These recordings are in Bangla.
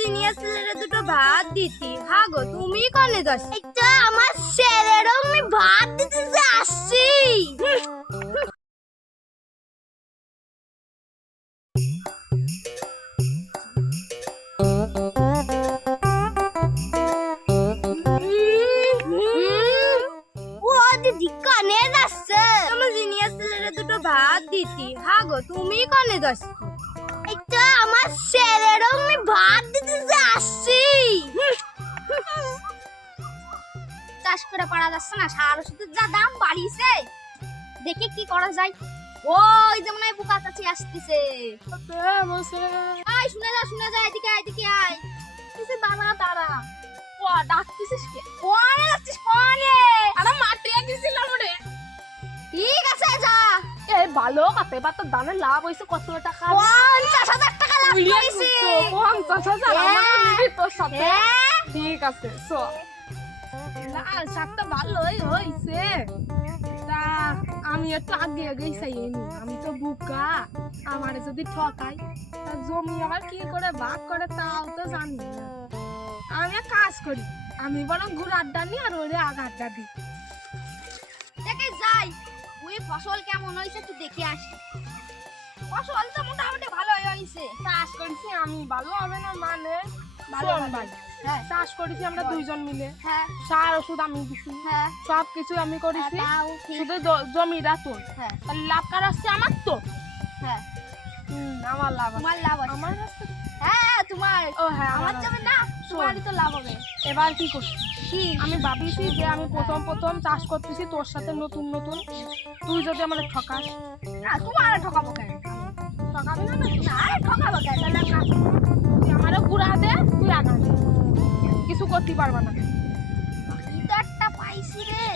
জিনিয়াস ছেলেরে দুটো ভাত দিতি। হ্যাঁ গো, তুমি কনে যাস? এটা আমার ছেলেরও আমি ভাত দিতে যে আসছি। ভাত দিতি। হ্যাঁ গো, তুমি কনে যাস? এটা আমার ছেলেরও আমি ভাত দিতে যে আসছি। চাষ করে পারা যাচ্ছে না, সার ওষুধের যা দাম বাড়িছে, দেখে কি করা যায়। ওই যে মনে হয় পোকা চাচি আসতেছে। আয় শুনে যা, এদিকে এদিকে আয়। কিসে দাঁড়া দাঁড়া, ডাকতেছিস কে? কোনে যাচ্ছিস? কোনে? আরে মাটিয়া দিছিলাম রে। ঠিক আছে যা। এই ভালো কাতে বাত দানে লাভ হইছে কত টাকা? 50,000 টাকা লাভ হইছে। 50,000 আমার নিবি তোর সাথে? ঠিক আছে সো লাল শাকটা ভালোই হইছে। তা আমি একটু আগে আগেই চাইনি, আমি তো বুকা, আমার যদি ঠকাই তা জমি আবার কি করে ভাগ করে তাও তো জানি না। আমি এক কাজ করি, আমি বরং ঘুর আড্ডা নি আর ওরে আগ আড্ডা দিই। দেখে যাই ওই ফসল কেমন হইছে একটু দেখে আসি। ফসল তো মোটামুটি ভালোই হইছে। চাষ করেছি আমি, ভালো হবে না মানে? ভালো ভাই, হ্যাঁ চাষ করেছি আমরা দুইজন মিলে। হ্যাঁ সার ওষুধ আমি দিছি, হ্যাঁ সব কিছু আমি করেছি। তাও ঠিক। শুধু জমিটা তোর, হ্যাঁ তাহলে লাভ কার আসছে? আমার তো। হ্যাঁ আমার লাভ আছে। তোমার লাভ আছে। আমার আসছে। হ্যাঁ তোমার। ও হ্যাঁ আমার আমার যাবে না, তোমারই তো লাভ হবে। এবার কি করছি? কি? আমি ভাবিছি যে আমি প্রথম চাষ করতেছি তোর সাথে নতুন, তুই যদি আমার ঠকাস। না তোমার ঠকাবো কেন? ঠকাবি না? না ঠকাবো কেন? তাহলে না, তুই আমারও ঘুরা দে, তুই আগা দে, কিছু করতে পারবা না। এটা একটা পাইছি রে।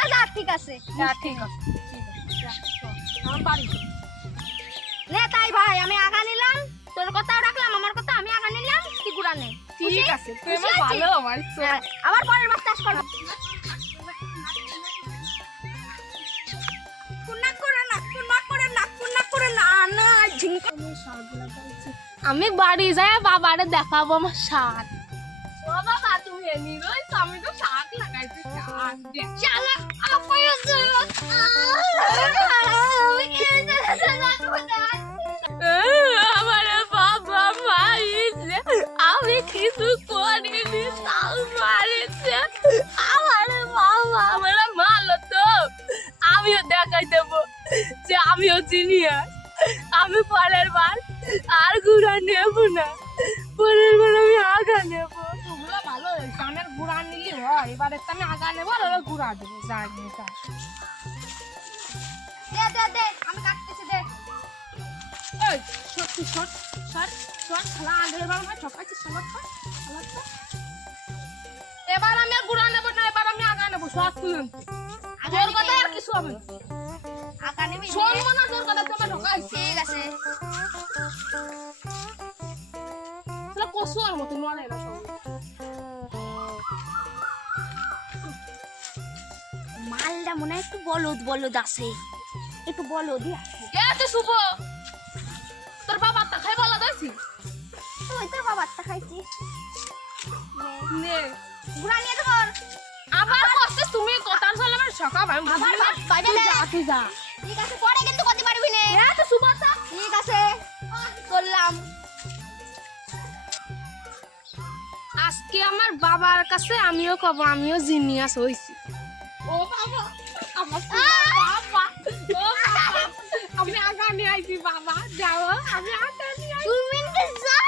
আচ্ছা ঠিক আছে। হ্যাঁ ঠিক আছে, আমার বাড়ি নে তাই ভাই, আমি আগা নিলাম, তোর কথাও রাখলাম, আমার কথা আমি আগা নিলাম, তুই গুড়া নে। ঠিক আছে, তুই আমার ভালো আমার। হ্যাঁ, আবার পরের মাস চাষ করব। আমি বাড়ি যাই বাবারে দেখাবো আমার শাক। ও বাবা তুমি এনি রইছ, আমি তো শাক লাগাইছি। শাক দে চলো আপয়সো। আমার বাবা মারিছে, আমি কিছু করিনি তাও মারিছে। আমার বাবা আমার মারলো তো আমিও দেখাই দেবো যে আমিও জিনিয়াস। আমি পরের বার আর গুড়া নেবো না, পরের বার আমি আগা নেবো। ওগুলো ভালো হয়েছে, আমি আর গুড়া নিলে হয়, এবারে তো আমি আগা নেবো আর ওরা গুড়া দেবো। যাই নেতা দে দে দে, আমি কাটতেছি দে। এই সত্যি শট শট শট খেলা আগের বার আমার ঠকাইছিস সমর্থন। এবার আমি আর গুড়া নেবো না, এবার আমি আগা নেবো। সব তুই তোর কথা আর কিছু হবে না। আগা নিবি? শুনবো না তোর কথা, তোমার ঠকাই। ঠিক আছে। তাহলে কসুয়ার মতো নড়ে না সব। মালটা মনে হয় একটু বলদ আছে, একটু বলদই আছে। কে তুই শুভ? তোর বাবা তা খাই বলা দিয়েছি? ওই তোর বাবারটা খাইছি। নে গুড়া নিয়ে ধর। আবার করছিস তুমি কথার চলে আমার সকাল আমি বুঝি না। বাইরে নে। তুই যা। ঠিক আছে, পরে কিন্তু করতে পারবি না। কে তুই শুভ তা? ঠিক আছে, চললাম। আজকে আমার বাবার কাছে আমিও কব আমিও জিনিয়াস হইছি। ও বাবা, আমার বাবা, ও বাবা, আমি আগা নিয়ে আইছি বাবা, যাও আমি আগা নিয়ে আইছি। তুমি তো যা।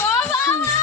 ও বাবা।